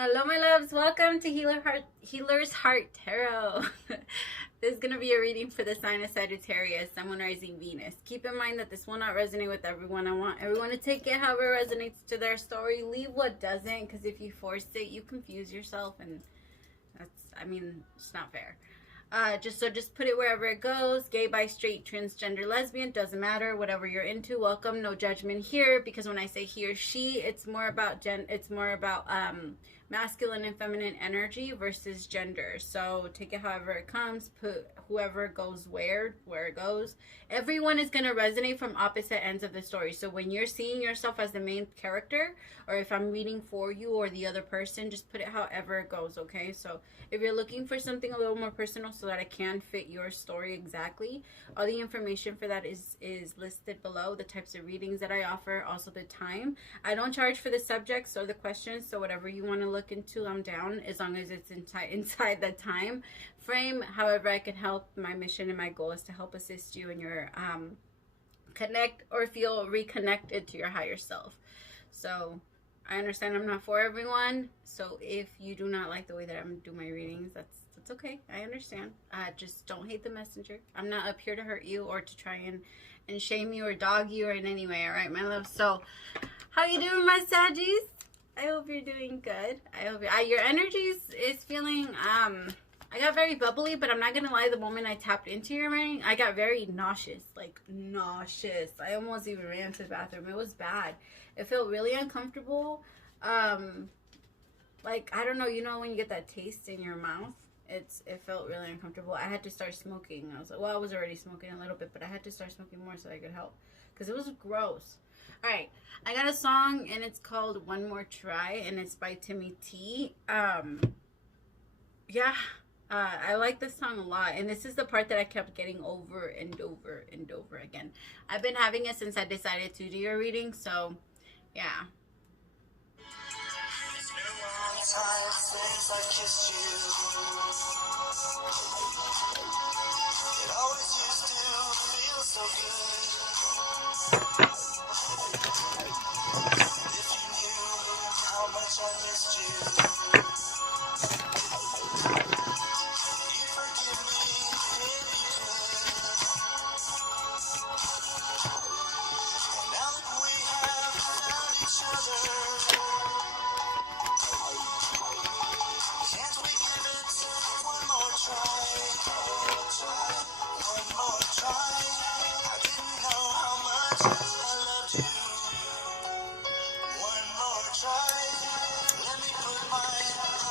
Hello, my loves. Welcome to Healer's Heart Tarot. This is going to be a reading for the sign of Sagittarius, Sun, Moon, Rising, Venus. Keep in mind that this will not resonate with everyone. I want everyone to take it however it resonates to their story. Leave what doesn't, because if you force it, you confuse yourself, and it's not fair. Just put it wherever it goes. Gay, bi, straight, transgender, lesbian, doesn't matter. Whatever you're into, welcome. No judgment here, because when I say he or she, it's more about masculine and feminine energy versus gender. So take it however it comes. Put whoever goes where it goes. Everyone is going to resonate from opposite ends of the story. So when you're seeing yourself as the main character, or if I'm reading for you or the other person, just put it however it goes, okay? So if you're looking for something a little more personal so that I can fit your story exactly, all the information for that is listed below. The types of readings that I offer, also the time. I don't charge for the subjects or the questions, so whatever you want to look into, I'm down, as long as it's inside the time frame. However I can help. My mission and my goal is to help assist you in your connect or feel reconnected to your higher self. So I understand I'm not for everyone, so if you do not like the way that I'm doing my readings, that's okay. I understand. Just don't hate the messenger. I'm not up here to hurt you or to try and shame you or dog you or in any way, all right, my love? So how you doing, my Saggies? I hope you're doing good. I hope your energy is feeling I got very bubbly, but I'm not gonna lie, the moment I tapped into your reading, I got very nauseous. Like nauseous. I almost even ran to the bathroom. It was bad. It felt really uncomfortable. Like, I don't know, you know when you get that taste in your mouth? It felt really uncomfortable. I had to start smoking. I was like, well, I was already smoking a little bit, but I had to start smoking more so I could help, because it was gross. All right, I got a song, and it's called One More Try, and it's by Timmy T. Yeah, I like this song a lot, and this is the part that I kept getting over and over and over again. I've been having it since I decided to do your reading, so yeah. It's been a long time since I kissed you. It always used to feel so good. If you knew how much I missed you, you'd forgive me if you could. And now that we have found each other, can't we give it one more try? One more try. I didn't know how much I loved you. One more try. Let me put my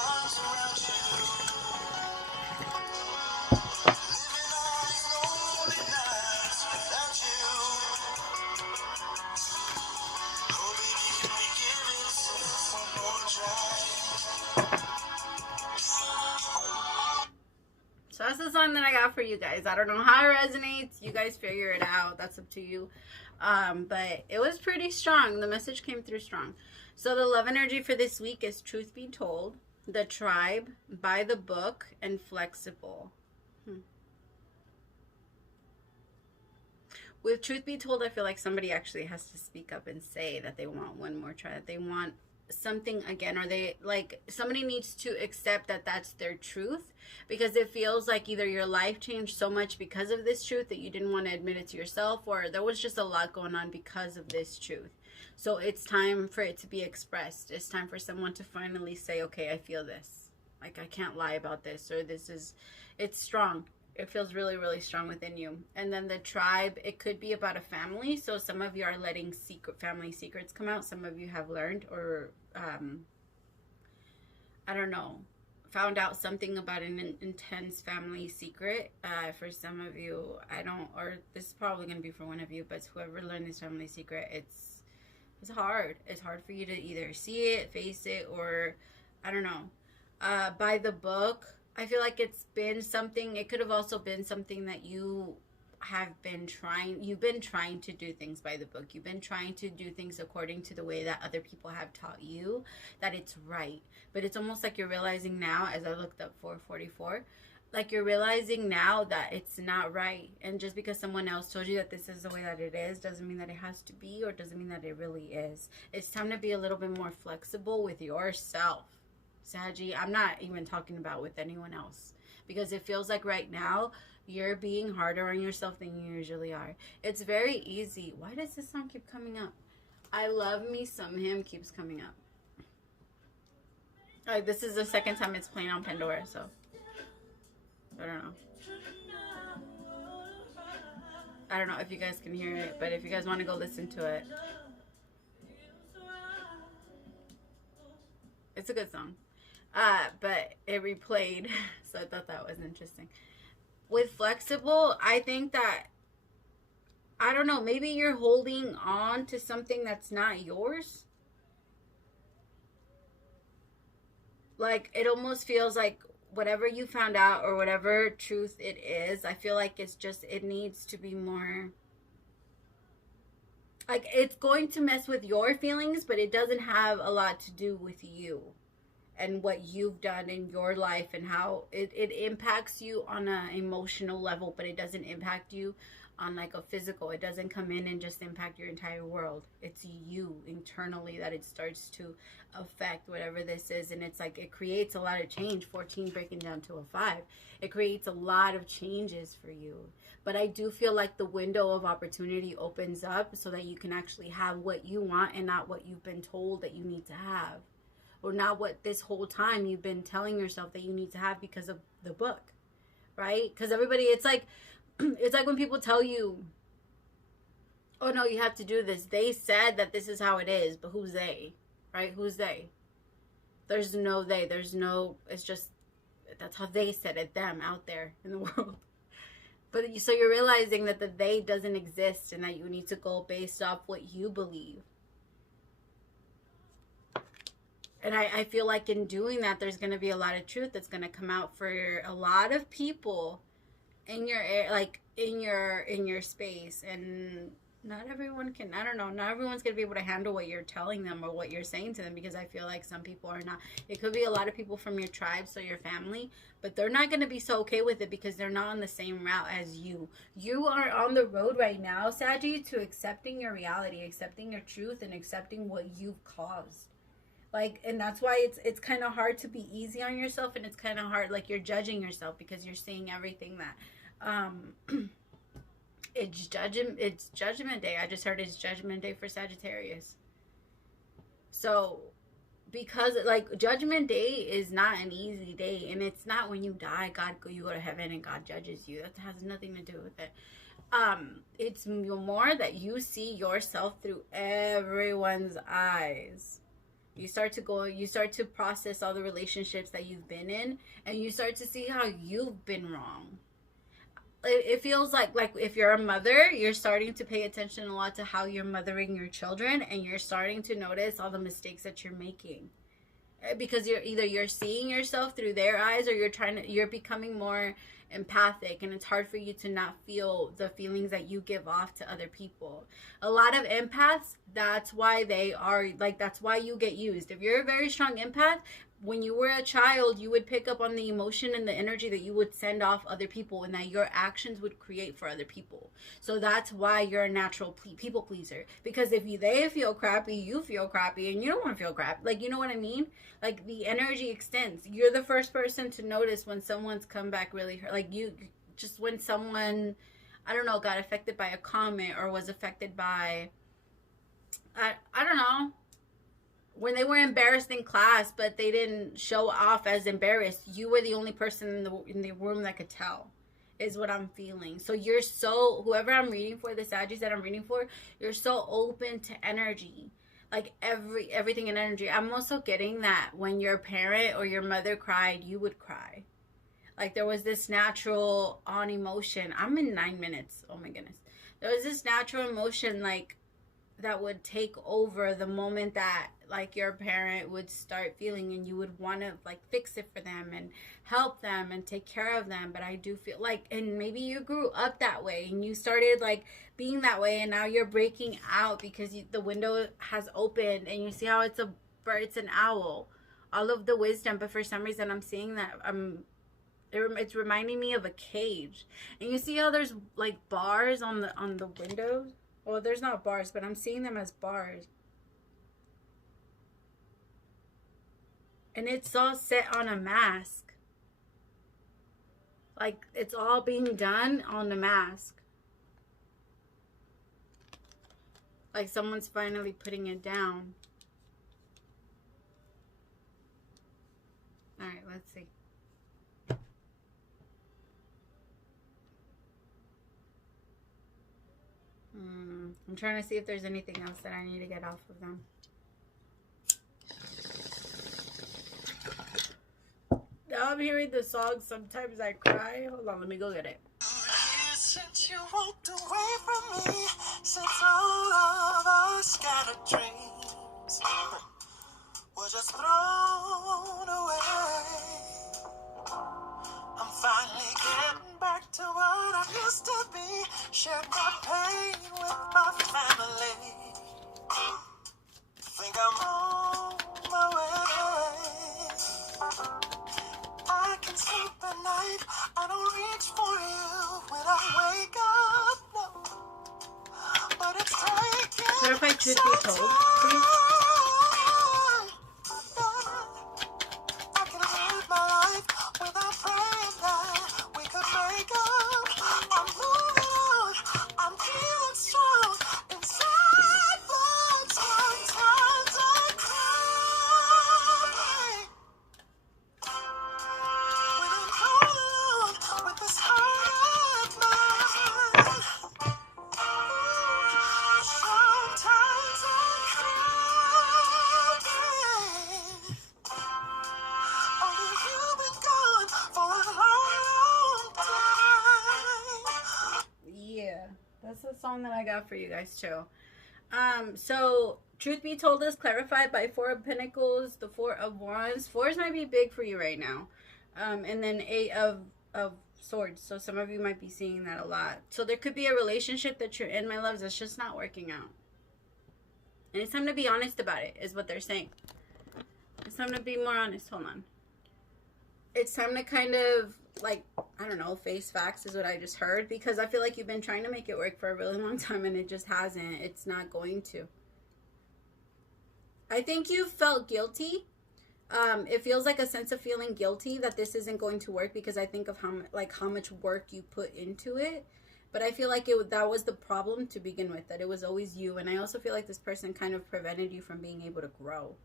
arms around you. Living all these lonely nights without you. Oh baby, can we give it one more try? So that's the song that I got for you guys. I don't know how it resonates. You guys figure it out. That's up to you. But it was pretty strong. The message came through strong. So the love energy for this week is Truth Be Told, The Tribe, By the Book, and Flexible. With Truth Be Told, I feel like somebody actually has to speak up and say that they want one more try, that they want something again, or they, like, somebody needs to accept that that's their truth, because it feels like either your life changed so much because of this truth that you didn't want to admit it to yourself, or there was just a lot going on because of this truth. So it's time for it to be expressed. It's time for someone to finally say, okay, I feel this, like I can't lie about this, or it's strong. It feels really, really strong within you. And then the tribe, it could be about a family. So some of you are letting family secrets come out. Some of you have learned or, I don't know, found out something about an intense family secret. For some of you, or this is probably going to be for one of you, but whoever learned this family secret, it's hard. It's hard for you to either see it, face it, or, I don't know. By the book, I feel like it's been something, it could have also been something that you've been trying to do things by the book. You've been trying to do things according to the way that other people have taught you that it's right. But it's almost like you're realizing now, as I looked up 444, like you're realizing now that it's not right. And just because someone else told you that this is the way that it is, doesn't mean that it has to be, or doesn't mean that it really is. It's time to be a little bit more flexible with yourself. Saggy. I'm not even talking about with anyone else, because it feels like right now you're being harder on yourself than you usually are. It's very easy. Why does this song keep coming up? I Love Me Some Him keeps coming up. Like, this is the second time it's playing on Pandora, so I don't know. I don't know if you guys can hear it, but if you guys want to go listen to it, it's a good song. But it replayed, so I thought that was interesting. With Flexible, I think that, I don't know, maybe you're holding on to something that's not yours. Like, it almost feels like whatever you found out or whatever truth it is, I feel like it's just, it needs to be more, like, it's going to mess with your feelings, but it doesn't have a lot to do with you and what you've done in your life and how it impacts you on an emotional level, but it doesn't impact you on like a physical. It doesn't come in and just impact your entire world. It's you internally that it starts to affect, whatever this is. And it's like, it creates a lot of change. 14 breaking down to a 5. It creates a lot of changes for you. But I do feel like the window of opportunity opens up so that you can actually have what you want and not what you've been told that you need to have. Or not what this whole time you've been telling yourself that you need to have because of the book. Right? Because everybody, it's like when people tell you, oh no, you have to do this. They said that this is how it is, but who's they? Right? Who's they? There's no they. There's no, it's just, that's how they said it, them out there in the world. But so you're realizing that the they doesn't exist and that you need to go based off what you believe. And I feel like in doing that, there's going to be a lot of truth that's going to come out for a lot of people in your, like, in your space. And not everyone can, I don't know, not everyone's going to be able to handle what you're telling them or what you're saying to them, because I feel like some people are not. It could be a lot of people from your tribe, so your family, but they're not going to be so okay with it because they're not on the same route as you. You are on the road right now, Saggy, to accepting your reality, accepting your truth, and accepting what you've caused. Like, and that's why it's kind of hard to be easy on yourself, and it's kind of hard, like, you're judging yourself because you're seeing everything that it's judgment day. I just heard it's judgment day for Sagittarius. So because, like, judgment day is not an easy day, and it's not when you die, you go to heaven and God judges you. That has nothing to do with it. It's more that you see yourself through everyone's eyes. You start to process all the relationships that you've been in, and you start to see how you've been wrong. It feels like if you're a mother, you're starting to pay attention a lot to how you're mothering your children, and you're starting to notice all the mistakes that you're making. Because you're seeing yourself through their eyes, or you're becoming more empathic, and it's hard for you to not feel the feelings that you give off to other people. A lot of empaths, that's why that's why you get used. If you're a very strong empath, when you were a child, you would pick up on the emotion and the energy that you would send off other people, and that your actions would create for other people. So that's why you're a natural people pleaser. Because if they feel crappy, you feel crappy, and you don't want to feel crap. Like, you know what I mean? Like, the energy extends. You're the first person to notice when someone's come back really hurt. Like, just when someone, I don't know, got affected by a comment, or was affected by, I don't know, when they were embarrassed in class, but they didn't show off as embarrassed. You were the only person in the room that could tell, is what I'm feeling. So whoever I'm reading for, the Saggies that I'm reading for, you're so open to energy. Like, everything in energy. I'm also getting that when your parent or your mother cried, you would cry. Like, there was this natural on emotion. I'm in 9 minutes. Oh my goodness. There was this natural emotion, like, that would take over the moment that, like, your parent would start feeling, and you would want to, like, fix it for them and help them and take care of them. But I do feel like, and maybe you grew up that way and you started, like, being that way, and now you're breaking out because the window has opened, and you see how it's a bird, it's an owl, all of the wisdom. But for some reason I'm seeing that it's reminding me of a cage, and you see how there's, like, bars on the windows. Well, there's not bars, but I'm seeing them as bars. And it's all set on a mask. Like, it's all being done on the mask. Like someone's finally putting it down. Alright, let's see. I'm trying to see if there's anything else that I need to get off of them. Now I'm hearing the song, sometimes I cry. Hold on, let me go get it. Since you walked away from me, since all of our scattered dreams were just thrown away, I'm finally getting back to what I used to be. Shared my pain with my family. Think I'm on my way. I can sleep at night. I don't reach for you when I wake up. No, but it's taking Clarify truth be told, please. I can live my life without praying that we could make up. I'm moving on. I'm feeling strong inside, but sometimes I cry. When I'm all alone with this heart of mine. Sometimes I cry. Only you've been gone for a long time. Yeah, that's the song that I got for you guys too. So truth be told is clarified by Four of Pentacles, the Four of Wands. Fours might be big for you right now. And then Eight of Swords. So some of you might be seeing that a lot. So there could be a relationship that you're in, my loves, that's just not working out. And it's time to be honest about it, is what they're saying. It's time to be more honest. Hold on. It's time to kind of, like, I don't know, face facts is what I just heard. Because I feel like you've been trying to make it work for a really long time and it just hasn't. It's not going to. I think you felt guilty. It feels like a sense of feeling guilty that this isn't going to work because I think of how much work you put into it. But I feel like that was the problem to begin with, that it was always you. And I also feel like this person kind of prevented you from being able to grow.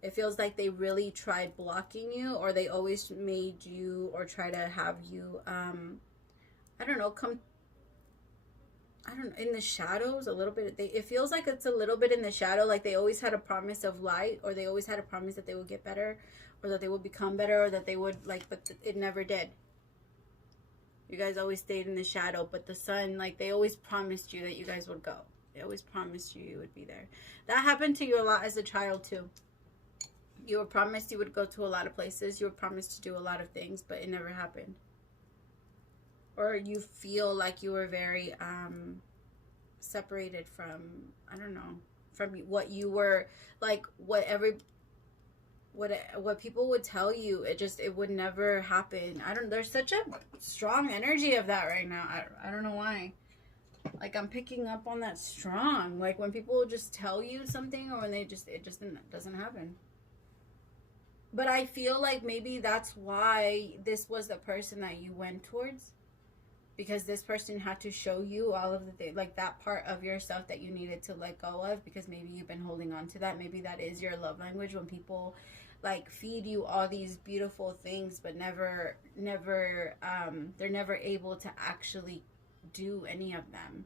It feels like they really tried blocking you, or they always made you or try to have you, I don't know, in the shadows a little bit. It feels like it's a little bit in the shadow, like they always had a promise of light, or they always had a promise that they would get better, or that they would become better, or that they would, like, but it never did. You guys always stayed in the shadow, but the sun, like, they always promised you that you guys would go. They always promised you would be there. That happened to you a lot as a child too. You were promised you would go to a lot of places. You were promised to do a lot of things, but it never happened. Or you feel like you were very separated from, I don't know, from what you were, like, what people would tell you. It would never happen. There's such a strong energy of that right now. I don't know why. Like, I'm picking up on that strong. Like, when people just tell you something, or when it just doesn't happen. But I feel like maybe that's why this was the person that you went towards. Because this person had to show you all of the things, like that part of yourself that you needed to let go of. Because maybe you've been holding on to that. Maybe that is your love language, when people, like, feed you all these beautiful things, but they're never able to actually do any of them.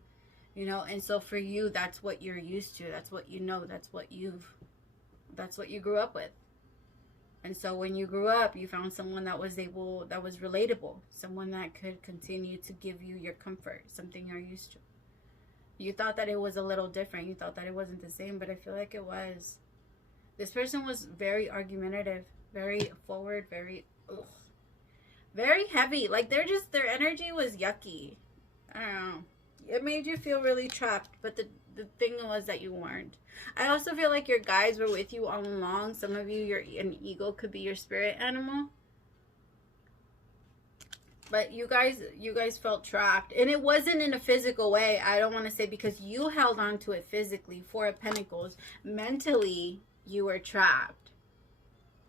You know, and so for you, that's what you're used to. That's what you know. That's what you grew up with. And so when you grew up, you found someone that was relatable. Someone that could continue to give you your comfort, something you're used to. You thought that it was a little different. You thought that it wasn't the same, but I feel like it was. This person was very argumentative, very forward, very heavy. Like, their energy was yucky. I don't know. It made you feel really trapped, but the thing was that you weren't. I also feel like your guides were with you all along. Some of you, an eagle could be your spirit animal. But you guys felt trapped. And it wasn't in a physical way. I don't want to say, because you held on to it physically. Four of Pentacles. Mentally, you were trapped.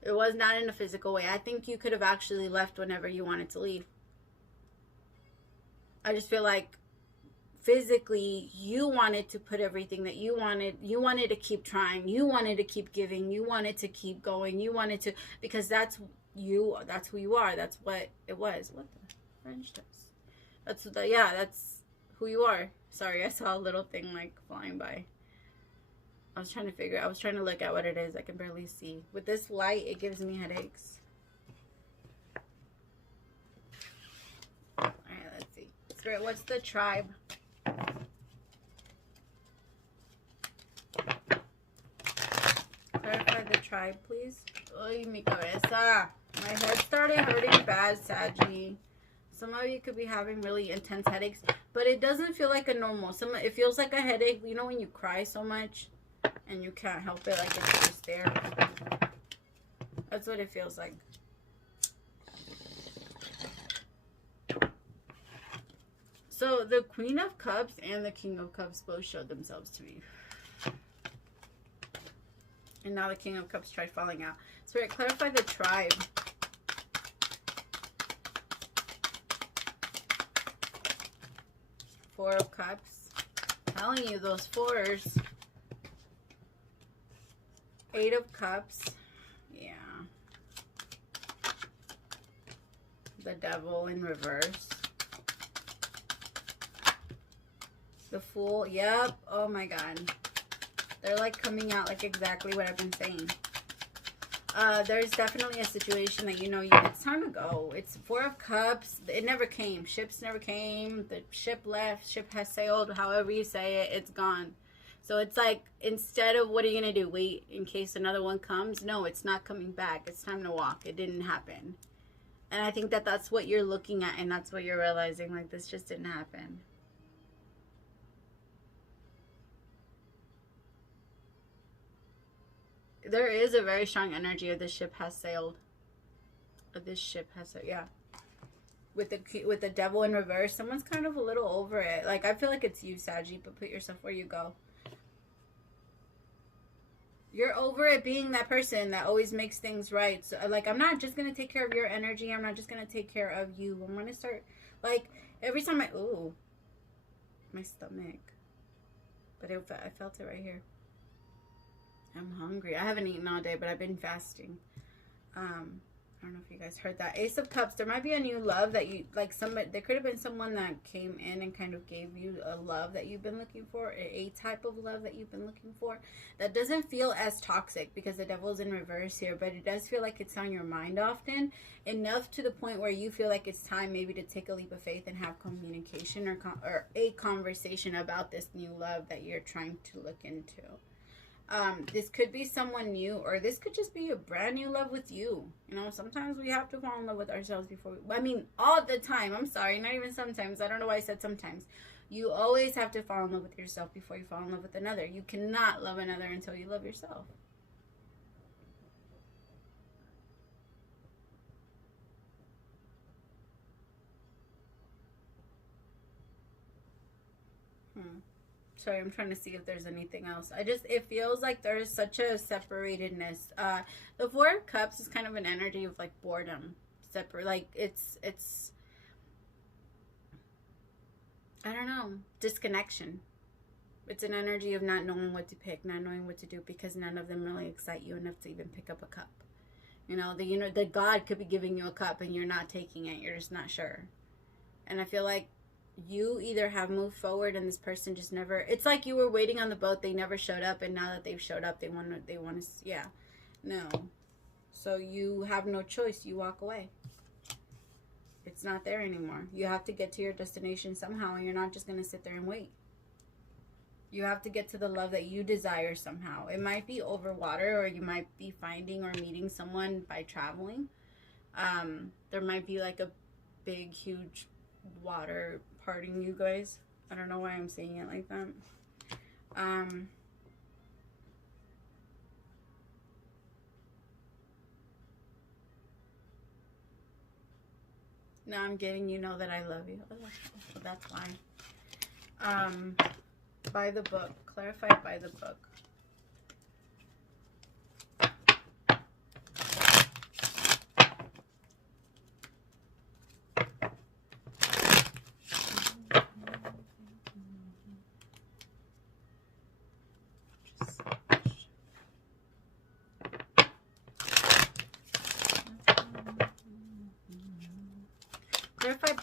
It was not in a physical way. I think you could have actually left whenever you wanted to leave. I just feel like physically you wanted to put everything that you wanted to keep trying, you wanted to keep giving, you wanted to keep going, you wanted to, because that's you, that's who you are, that's what it was. What the French does? That's who you are. Sorry, I saw a little thing like flying by. I was trying to look at what it is. I can barely see. With this light, it gives me headaches. All right, let's see. Spirit, what's the tribe? Clarify the tribe, please. Ay, mi cabeza. My head started hurting bad, Saggy. Some of you could be having really intense headaches, but it doesn't feel like a normal. It feels like a headache. You know when you cry so much and you can't help it, like it's just there. That's what it feels like. So the Queen of Cups and the King of Cups both showed themselves to me. And now the King of Cups tried falling out. Spirit, clarify the tribe. Four of Cups. Telling you those fours. Eight of Cups. Yeah. The Devil in reverse. The Fool. Yep. Oh my God. They're like coming out like exactly what I've been saying. There's definitely a situation that it's time to go. It's Four of Cups. It never came. Ships never came. The ship left. Ship has sailed. However you say it, it's gone. So it's like, instead of what are you going to do? Wait in case another one comes? No, it's not coming back. It's time to walk. It didn't happen. And I think that that's what you're looking at, and that's what you're realizing. Like, this just didn't happen. There is a very strong energy of this ship has sailed. Yeah. With the Devil in reverse, someone's kind of a little over it. Like, I feel like it's you, Saggy, but put yourself where you go. You're over it being that person that always makes things right. So, like, I'm not just going to take care of your energy. I'm not just going to take care of you. I'm going to start, like, every time my stomach. But I felt it right here. I'm hungry. I haven't eaten all day, but I've been fasting. I don't know if you guys heard that. Ace of Cups. There might be a new love that you, like, there could have been someone that came in and kind of gave you a love that you've been looking for, a type of love that you've been looking for that doesn't feel as toxic, because the Devil's in reverse here, but it does feel like it's on your mind often, enough to the point where you feel like it's time maybe to take a leap of faith and have communication or a conversation about this new love that you're trying to look into. This could be someone new, or this could just be a brand new love with you. You know, sometimes we have to fall in love with ourselves before all the time. I'm sorry, not even sometimes. I don't know why I said sometimes. You always have to fall in love with yourself before you fall in love with another. You cannot love another until you love yourself. Sorry, I'm trying to see if there's anything else. It feels like there's such a separatedness. The Four of Cups is kind of an energy of like boredom. Like it's I don't know, disconnection. It's an energy of not knowing what to pick, not knowing what to do, because none of them really excite you enough to even pick up a cup. The God could be giving you a cup and you're not taking it. You're just not sure. And I feel like you either have moved forward and this person just never, it's like you were waiting on the boat, they never showed up, and now that they've showed up, they want to, yeah, no. So you have no choice, you walk away. It's not there anymore. You have to get to your destination somehow, and you're not just going to sit there and wait. You have to get to the love that you desire somehow. It might be over water, or you might be finding or meeting someone by traveling. There might be like a big, huge water parting you guys. I don't know why I'm saying it like that. Now I'm getting that I love you. Oh, that's why. By the book. Clarify by the book.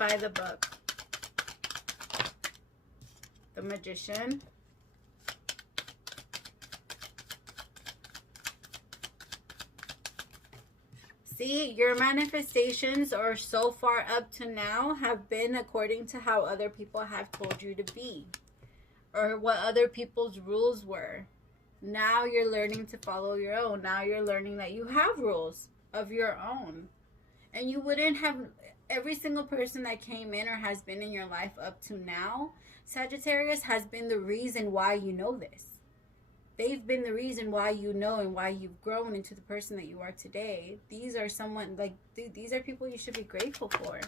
by the book. The Magician. See, your manifestations are so far up to now have been according to how other people have told you to be, or what other people's rules were. Now you're learning to follow your own. Now you're learning that you have rules of your own. And you wouldn't have, every single person that came in or has been in your life up to now, Sagittarius, has been the reason why you know this. They've been the reason why you know and why you've grown into the person that you are today. These are someone, like, these are people you should be grateful for.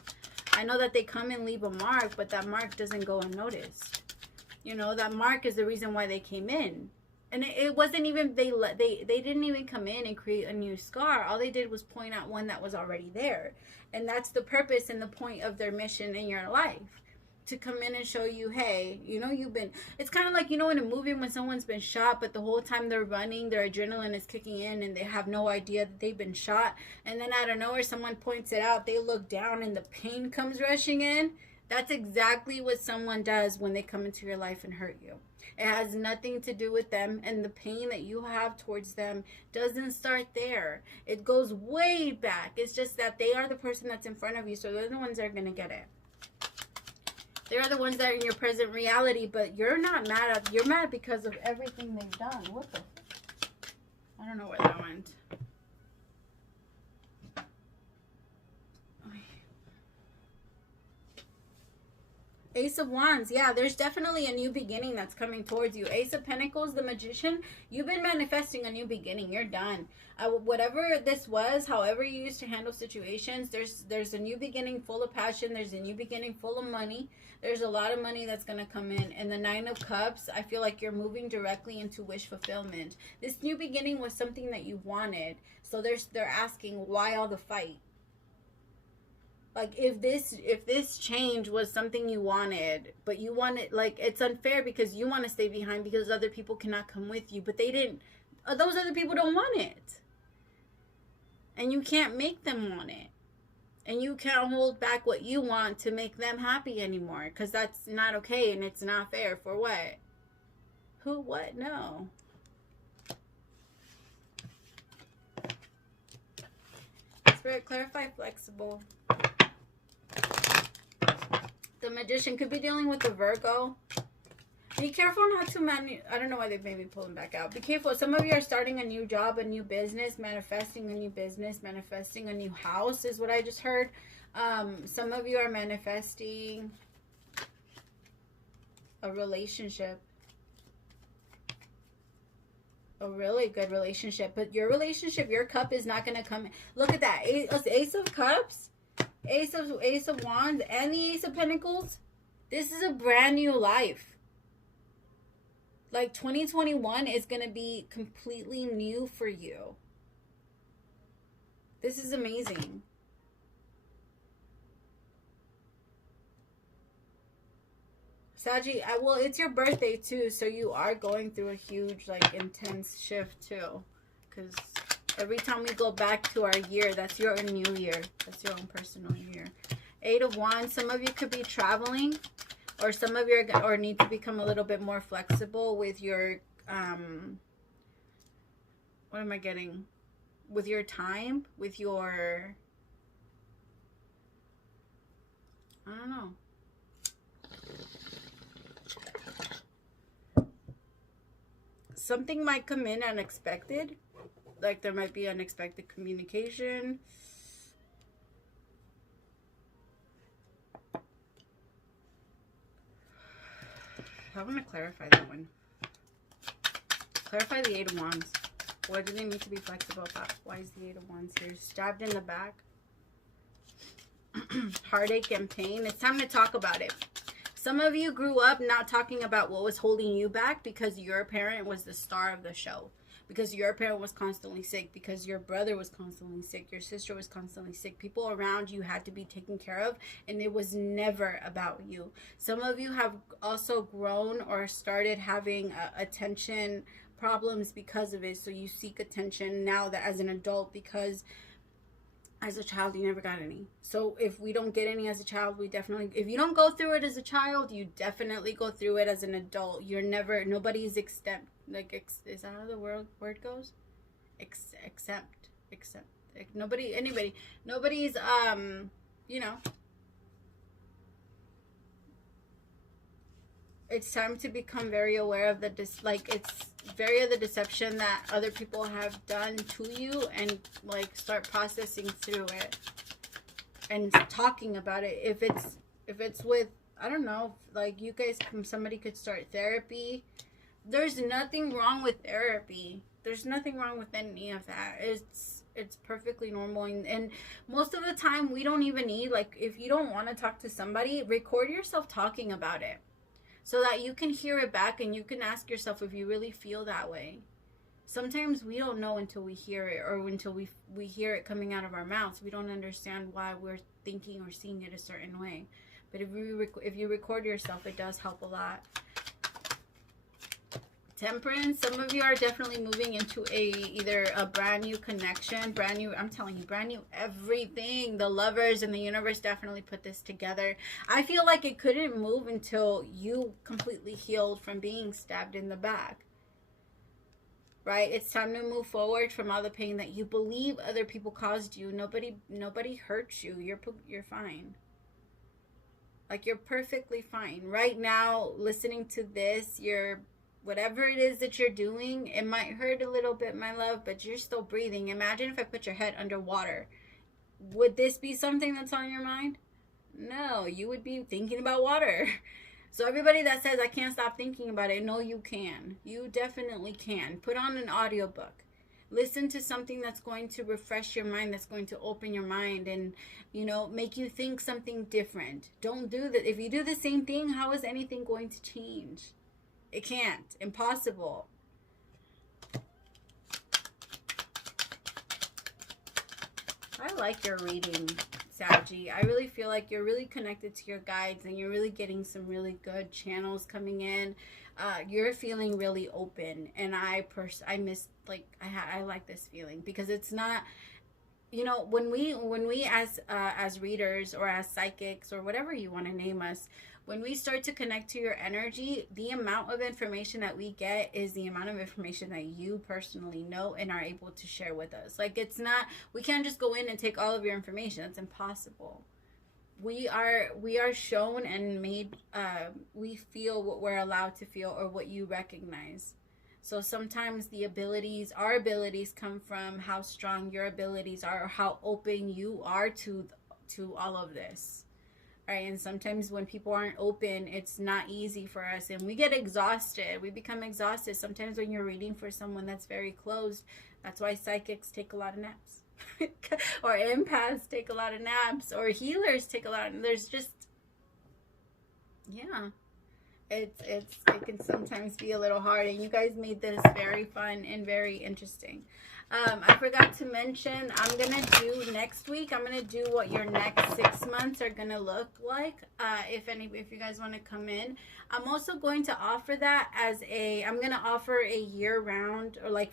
I know that they come and leave a mark, but that mark doesn't go unnoticed. You know, that mark is the reason why they came in. And it wasn't even, they didn't even come in and create a new scar. All they did was point out one that was already there. And that's the purpose and the point of their mission in your life. To come in and show you, hey, you know, you've been, it's kind of like, you know, in a movie when someone's been shot, but the whole time they're running, their adrenaline is kicking in and they have no idea that they've been shot. And then out of nowhere, someone points it out, they look down and the pain comes rushing in. That's exactly what someone does when they come into your life and hurt you. It has nothing to do with them, and the pain that you have towards them doesn't start there. It goes way back. It's just that they are the person that's in front of you, so they're the ones that are going to get it. They're the ones that are in your present reality, but you're not mad at, you're mad because of everything they've done. What the? I don't know where that went. Ace of Wands. Yeah, there's definitely a new beginning that's coming towards you. Ace of Pentacles, the Magician. You've been manifesting a new beginning. You're done. Whatever this was, however you used to handle situations, there's a new beginning full of passion. There's a new beginning full of money. There's a lot of money that's going to come in. And the Nine of Cups, I feel like you're moving directly into wish fulfillment. This new beginning was something that you wanted. So they're asking, why all the fight? Like, if this change was something you wanted, but you wanted, like, it's unfair because you want to stay behind because other people cannot come with you, but they didn't, those other people don't want it. And you can't make them want it. And you can't hold back what you want to make them happy anymore, because that's not okay and it's not fair. For what? Who? What? No. Spirit, clarify, flexible. The Magician could be dealing with the Virgo. Be careful not to I don't know why they may be pulling back out. Be careful. Some of you are starting a new job, a new business, manifesting a new business, manifesting a new house is what I just heard. Some of you are manifesting a relationship. A really good relationship. But your relationship, your cup is not going to come. Look at that. Ace of Cups. Ace of Wands and the Ace of Pentacles. This is a brand new life. Like 2021 is going to be completely new for you. This is amazing. Saggy, well, it's your birthday too, so you are going through a huge, like, intense shift too. Because every time we go back to our year, that's your new year. That's your own personal year. Eight of Wands. Some of you could be traveling, or some of you are, or need to become a little bit more flexible with your, what am I getting? With your time, with your, I don't know. Something might come in unexpected. Like there might be unexpected communication. I want to clarify that one. Clarify the Eight of Wands. What do they need to be flexible about? Why is the Eight of Wands here? Stabbed in the back. Heartache and pain. It's time to talk about it. Some of you grew up not talking about what was holding you back because your parent was the star of the show. Because your parent was constantly sick. Because your brother was constantly sick. Your sister was constantly sick. People around you had to be taken care of. And it was never about you. Some of you have also grown or started having attention problems because of it. So you seek attention now that as an adult because As a child, you never got any. So if we don't get any as a child, we definitely, if you don't go through it as a child, you definitely go through it as an adult. You're never, nobody's exempt. Like, is that how the word goes? Exempt. Like, nobody, anybody, nobody's, you know, it's time to become very aware of the the deception that other people have done to you, and like start processing through it and talking about it. If it's with, I don't know, like you guys, somebody could start therapy. There's nothing wrong with therapy. There's nothing wrong with any of that. It's perfectly normal, and most of the time we don't even need, like, if you don't want to talk to somebody, record yourself talking about it, so that you can hear it back and you can ask yourself if you really feel that way. Sometimes we don't know until we hear it, or until we hear it coming out of our mouths. We don't understand why we're thinking or seeing it a certain way. But if you record yourself, it does help a lot. Temperance, some of you are definitely moving into either a brand new connection, brand new, I'm telling you, brand new everything. The Lovers and the universe definitely put this together. I feel like it couldn't move until you completely healed from being stabbed in the back. Right? It's time to move forward from all the pain that you believe other people caused you. Nobody hurt you. You're fine. Like, you're perfectly fine. Right now, listening to this, whatever it is that you're doing, it might hurt a little bit, my love, but you're still breathing. Imagine if I put your head underwater. Would this be something that's on your mind? No, you would be thinking about water. So everybody that says, I can't stop thinking about it, no, you can. You definitely can. Put on an audiobook. Listen to something that's going to refresh your mind, that's going to open your mind and, you know, make you think something different. Don't do that. If you do the same thing, how is anything going to change? It can't. Impossible. I like your reading, Saggy. I really feel like you're really connected to your guides, and you're really getting some really good channels coming in. You're feeling really open, and I like this feeling, because it's not, you know, when we as readers or as psychics or whatever you want to name us, when we start to connect to your energy, the amount of information that we get is the amount of information that you personally know and are able to share with us. Like, it's not, we can't just go in and take all of your information. It's impossible. We are shown and made, we feel what we're allowed to feel, or what you recognize. So sometimes our abilities come from how strong your abilities are, or how open you are to all of this. Right? And sometimes when people aren't open, it's not easy for us, and we get exhausted. We become exhausted. Sometimes when you're reading for someone that's very closed, that's why psychics take a lot of naps. Or empaths take a lot of naps, or healers take a lot of, there's just, yeah, it can sometimes be a little hard, and you guys made this very fun and very interesting. I forgot to mention, I'm going to do next week, I'm going to do what your next 6 months are going to look like. If you guys want to come in, I'm also going to offer that as I'm going to offer a year-round, or like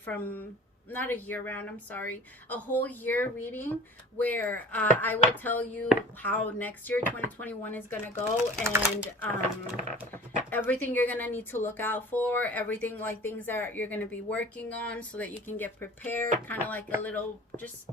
not a year-round, I'm sorry, a whole year reading, where I will tell you how next year, 2021, is going to go, and everything you're going to need to look out for, everything, like things that you're going to be working on, so that you can get prepared, kind of like a little, just,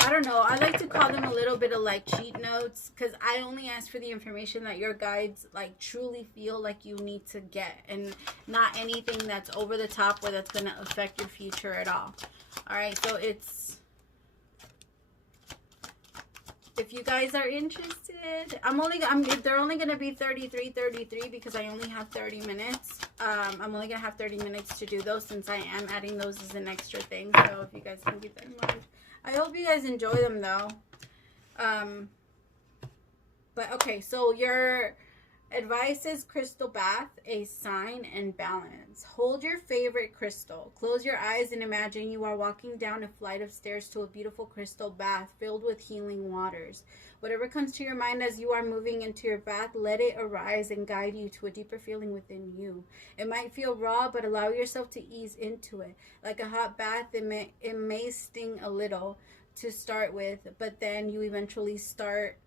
I don't know, I like to call them a little bit of like cheat notes, because I only ask for the information that your guides like truly feel like you need to get, and not anything that's over the top or that's going to affect your future at all. All right, so if you guys are interested, they're only going to be 33 because I only have 30 minutes. I'm only going to have 30 minutes to do those, since I am adding those as an extra thing. So if you guys can keep that in mind. I hope you guys enjoy them though. But okay, so your advice is crystal bath, a sign, and balance. Hold your favorite crystal. Close your eyes and imagine you are walking down a flight of stairs to a beautiful crystal bath filled with healing waters. Whatever comes to your mind as you are moving into your bath, let it arise and guide you to a deeper feeling within you. It might feel raw, but allow yourself to ease into it. Like a hot bath, it may sting a little. to start with, but then you eventually start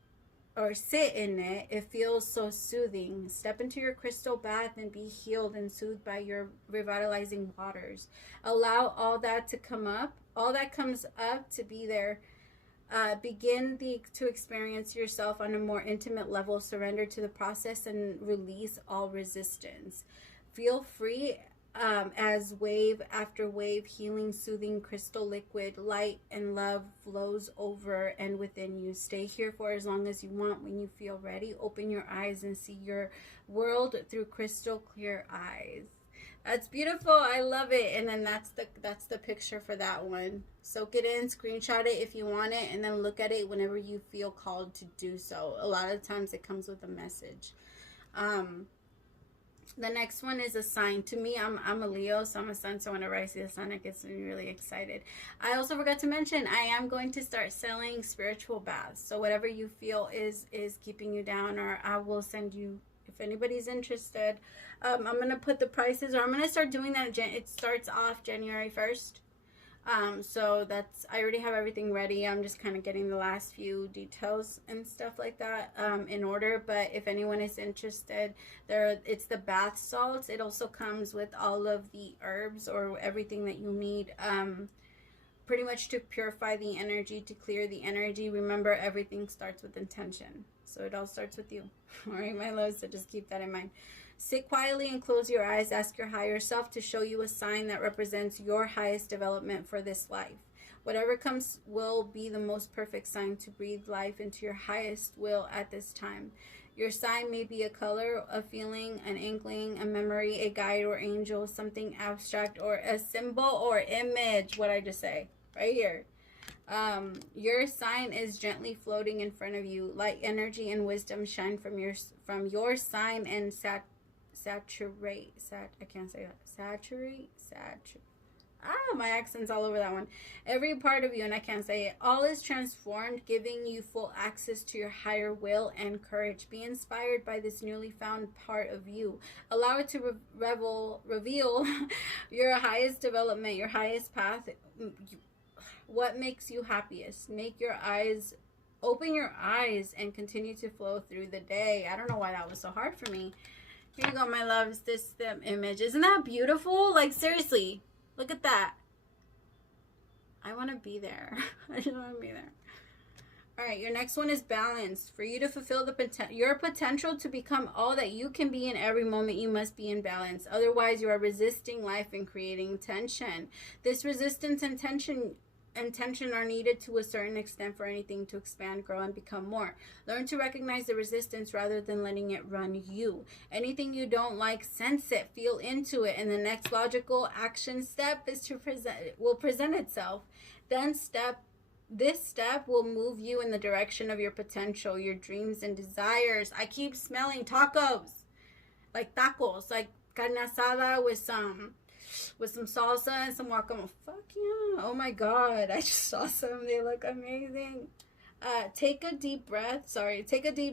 or sit in it. It feels so soothing. Step into your crystal bath and be healed and soothed by your revitalizing waters. Allow all that to come up, all that comes up to be there. Begin to experience yourself on a more intimate level. Surrender to the process and release all resistance. Feel free as wave after wave, healing, soothing crystal liquid, light and love flows over and within you. Stay here for as long as you want. When you feel ready, open your eyes and see your world through crystal clear eyes. That's beautiful. I love it. And then that's the picture for that one. Soak it in, screenshot it if you want it, and then look at it whenever you feel called to do so. A lot of times it comes with a message. The next one is a sign. To me, I'm a Leo, so I'm a sun. So whenever I see the sun, it gets me really excited. I also forgot to mention, I am going to start selling spiritual baths. So whatever you feel is keeping you down, or I will send you, if anybody's interested. I'm going to put the prices, or I'm going to start doing that. It starts off January 1st. So that's, I already have everything ready. I'm just kind of getting the last few details and stuff like that in order. But if anyone is interested, it's the bath salts. It also comes with all of the herbs or everything that you need pretty much to purify the energy, to clear the energy. Remember, everything starts with intention. So it all starts with you. All right, my loves, so just keep that in mind. Sit quietly and close your eyes. Ask your higher self to show you a sign that represents your highest development for this life. Whatever comes will be the most perfect sign to breathe life into your highest will at this time. Your sign may be a color, a feeling, an inkling, a memory, a guide or angel, something abstract, or a symbol or image. What I just say right here. Your sign is gently floating in front of you. Light, energy, and wisdom shine from your sign and saturate. My accent's all over that one. Every part of you, and I can't say it. All is transformed, giving you full access to your higher will and courage. Be inspired by this newly found part of you. Allow it to reveal your highest development, your highest path. What makes you happiest? Open your eyes and continue to flow through the day. I don't know why that was so hard for me. Here you go, my loves. This the image. Isn't that beautiful? Like, seriously, look at that. I want to be there. I just want to be there. All right, your next one is balance. For you to fulfill your potential to become all that you can be in every moment, you must be in balance. Otherwise, you are resisting life and creating tension. This resistance and tension are needed to a certain extent for anything to expand, grow, and become more. Learn to recognize the resistance rather than letting it run you. Anything you don't like, sense it, feel into it, and the next logical action step is will present itself. Then this step will move you in the direction of your potential, your dreams and desires. I keep smelling tacos, like carne asada with some salsa and some guacamole. Fuck yeah. Oh my god, I just saw some. They look amazing. Take a deep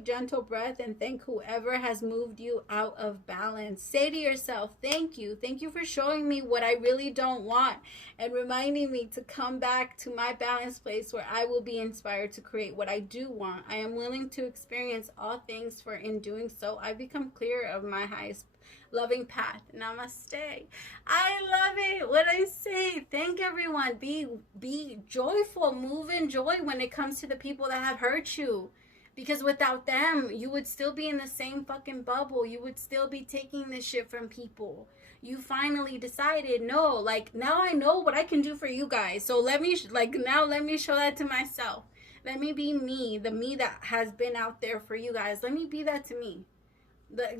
gentle breath and thank whoever has moved you out of balance. Say to yourself, thank you for showing me what I really don't want and reminding me to come back to my balanced place where I will be inspired to create what I do want. I am willing to experience all things, for in doing so I become clear of my highest loving path. Namaste. I love it. What I say. Thank everyone. Be joyful. Move in joy when it comes to the people that have hurt you. Because without them, you would still be in the same fucking bubble. You would still be taking this shit from people. You finally decided, no, like, now I know what I can do for you guys. So let me show that to myself. Let me be me, the me that has been out there for you guys. Let me be that to me.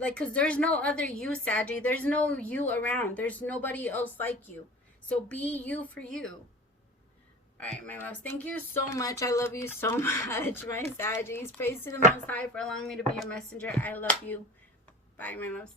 Because there's no other you, Saggy. There's no you around. There's nobody else like you. So be you for you. All right, my loves. Thank you so much. I love you so much, my Saggies. Praise to the Most High for allowing me to be your messenger. I love you. Bye, my loves.